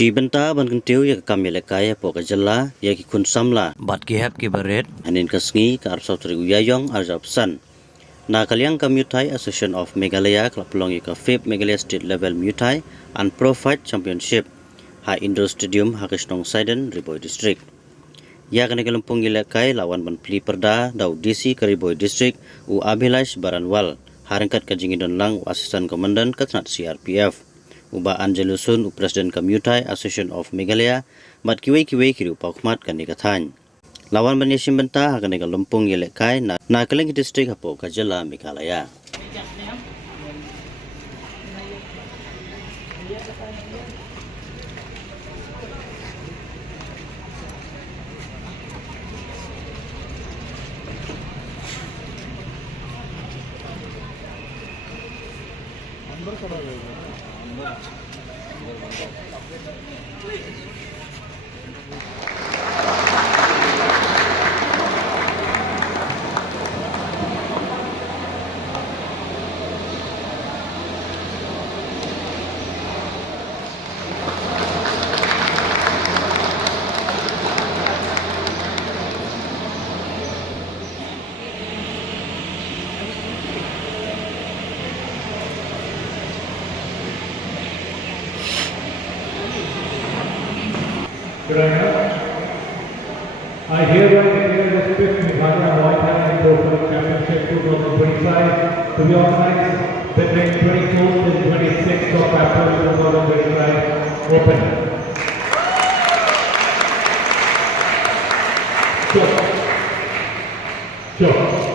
Shi benta ban kentiu ya kam Ialehkai Hapoh ka Jylla ya ki kun samla bat ki hap ki baret hanin kasngi ka arsau tri uyayong arjap san. Na Kylleng ka Myuathai Association of Meghalaya klub pelong ka 5th Meghalaya State Level Myuathai and Pro Fight Championship ha Indoor Stadium ha Nong Saiden Ribhoi District. Ya kena kelompong Ialehkai lawan ban pli perda dau DC ke Ribhoi District u Abilash Baranwal harangkat ka jingidon lang asisten komandan katnat CRPF. Uba Angelusun u Presiden ka Myuathai Association of Meghalaya mat kiwei kiri upakmat kan nikathan. Lawan ban yasim benta ha kena kelompong Ialehkai na Kylleng District Hapoh ka Jylla Meghalaya. I hereby declare the 5th Myuathai and Pro Fight Championship 2025 to be organized between 24th and 26th of April 2025 open. Sure.